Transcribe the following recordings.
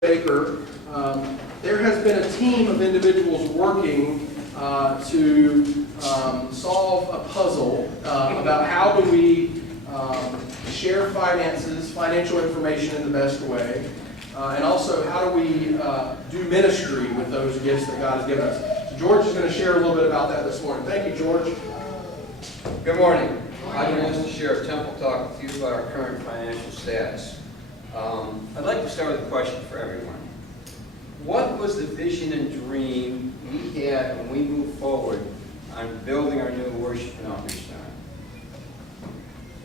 Baker, there has been a team of individuals working to solve a puzzle about how do we share finances, financial information in the best way, and also how do we do ministry with those gifts that God has given us. So George is going to share a little bit about that this morning. Thank you, George. Good morning. I'd like to share a temple talk with you about our current financial status. I'd like to start with a question for everyone. What was the vision and dream we had when we moved forward on building our new worship and outreach center?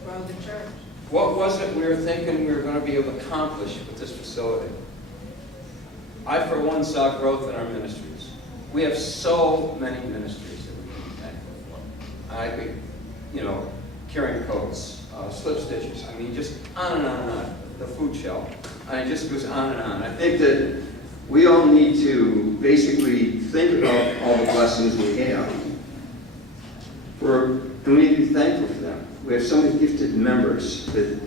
Grow the church. What was it we were thinking we were going to be able to accomplish with this facility? I, for one, saw growth in our ministries. We have so many ministries that we can be thankful for. I think, carrying coats, slip stitches, just on and on and on. The food shelf. It just goes on and on. I think that we all need to basically think about all the blessings we have. And we need to be thankful for them. We have so many gifted members that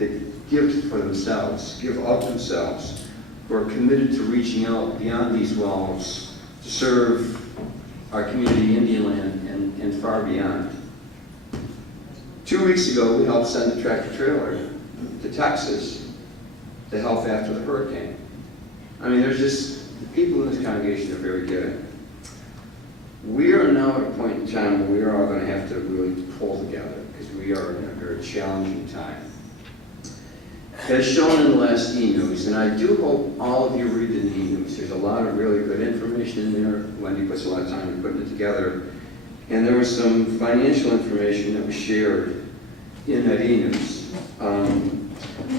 give for themselves, give of themselves, who are committed to reaching out beyond these walls to serve our community, Indian Land, and far beyond. 2 weeks ago, we helped send a tractor trailer to Texas to help after the hurricane. The people in this congregation are very good. We are now at a point in time where we are all going to have to really pull together because we are in a very challenging time. As shown in the last e-news, and I do hope all of you read the e-news. There's a lot of really good information in there. Wendy puts a lot of time into putting it together. And there was some financial information that was shared in that e-news.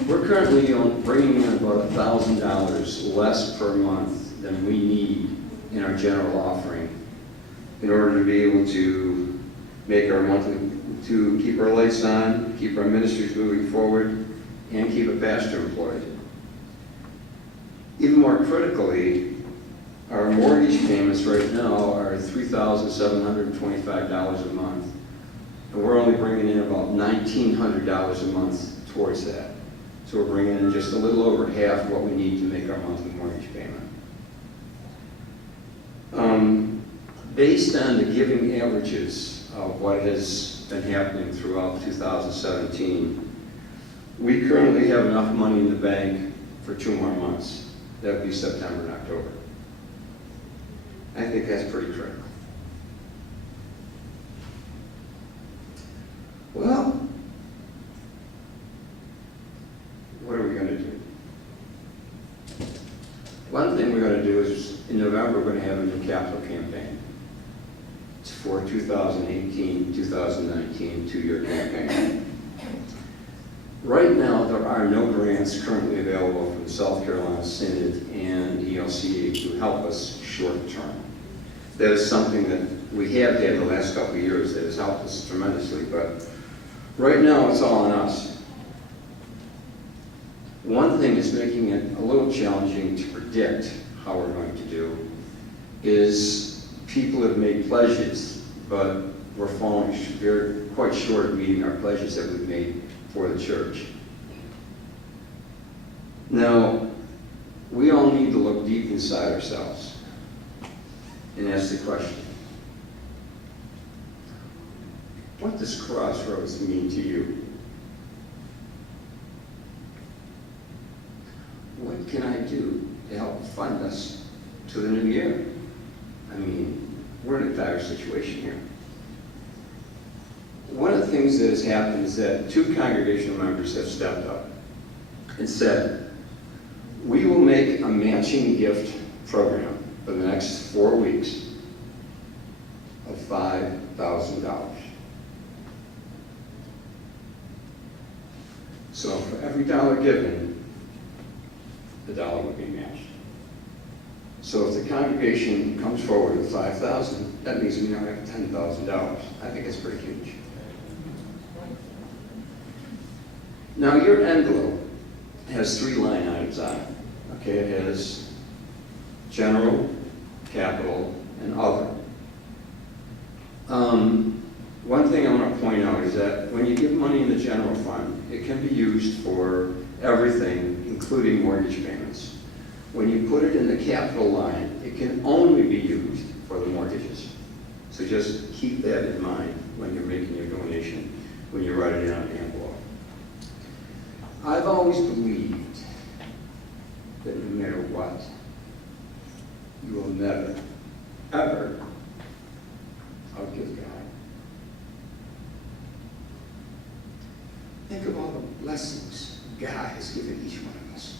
We're currently bringing in about $1,000 less per month than we need in our general offering in order to be able to make our monthly, to keep our lights on, keep our ministries moving forward, and keep a pastor employed. Even more critically, our mortgage payments right now are $3,725 a month, and we're only bringing in about $1,900 a month towards that. So we're bringing in just a little over half what we need to make our monthly mortgage payment. Based on the giving averages of what has been happening throughout 2017, we currently have enough money in the bank for 2 more months. That would be September and October. I think that's pretty critical. Well, what are we going to do? One thing we're going to do is, in November, we're going to have a new capital campaign. It's for 2018, 2019, 2-year campaign. Right now, there are no grants currently available from the South Carolina Synod and ELCA to help us short term. That is something that we have had the last couple of years that has helped us tremendously, but right now it's all on us. One thing that's making it a little challenging to predict how we're going to do is people have made pledges, but we're falling quite short of meeting our pledges that we've made for the church. Now, we all need to look deep inside ourselves and ask the question, what does Crossroads mean to you? What can I do to help fund us to the new year? We're in a dire situation here. One of the things that has happened is that 2 congregational members have stepped up and said, we will make a matching gift program for the next 4 weeks of $5,000. So for every dollar given, the dollar would be matched. So if the congregation comes forward with $5,000, that means we now have $10,000. I think it's pretty huge. Now your envelope has 3 line items on it. Okay, it has general, capital, and other. One thing I want to point out is that when you give money in the general fund, it can be used for everything, including mortgage payments. when you put it in the capital line, it can only be used for the mortgages. So just keep that in mind when you're making your donation, when you write it on an envelope. I've always believed that no matter what, you will never, ever outgive God. Think of all the blessings God has given each one of us.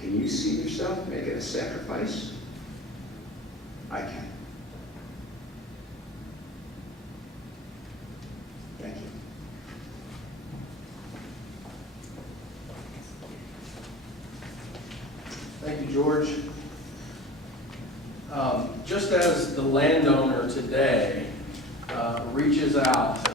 Can you see yourself making a sacrifice? I can. Thank you. Thank you, George. Just as the landowner today reaches out